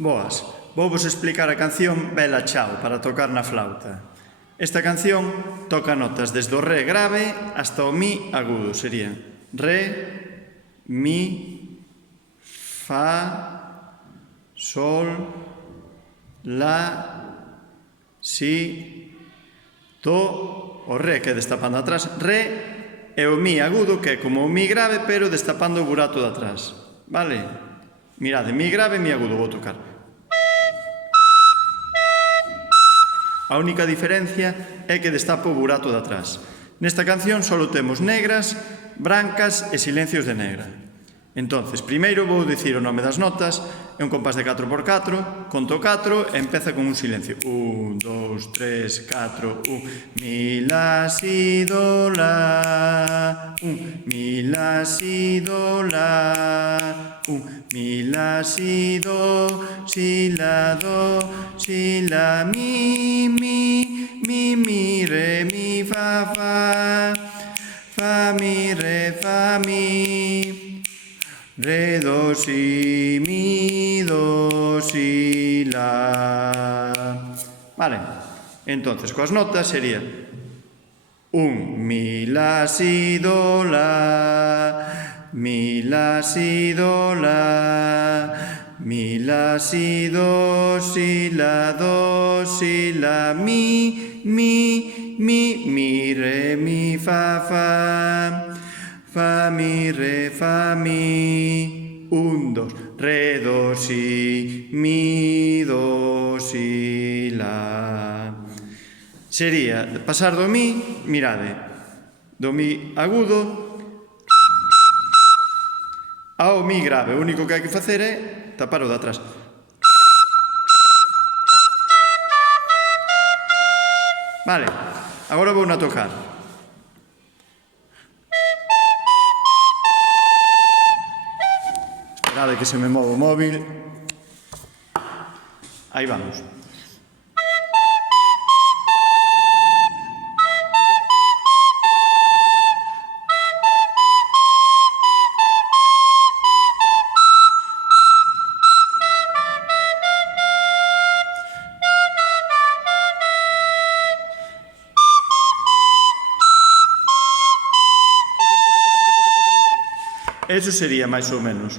Boas, vouvos explicar a canción Bela Chao para tocar na flauta. Esta canción toca notas desde o re grave hasta o mi agudo, serían re, mi, fa, sol, la, si, do, o re que é destapando atrás, re e o mi agudo que é como o mi grave pero destapando o burato de atrás, vale? Mirade, mi grave, mi agudo, vou tocar. A única diferencia é que destapa o burato de atrás. Nesta canción só temos negras, brancas e silencios de negra. Entonces, primeiro vou dicir o nome das notas, é un compás de 4x4, conto 4 e empeza con un silencio. 1, 2, 3, 4, 1. Mi, la, si, do, la. 1. Mi, la, si, do, la. 1. Mi, la, si, do, si, la, do, si, la, mi, re, mi, fa, fa, mi, re, fa, mi. Re, do, si, mi, do, si, la. Vale, entonces coas notas sería 1, mi, la, si, do, la. Mi, la, si, do, la. Mi, la, si, do, si, la, mi, re, mi, fa. Fa, mi, re, fa, mi. 1, 2, re, do, si, mi, do, si, la. Sería pasar do mi, mirade, do mi agudo ao mi grave. O único que hai que facer é tapar o de atrás. Vale, agora vou na tocar. Esperade que se me move o móvil. Aí vamos. Eso sería máis ou menos.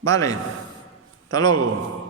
Vale, hasta logo.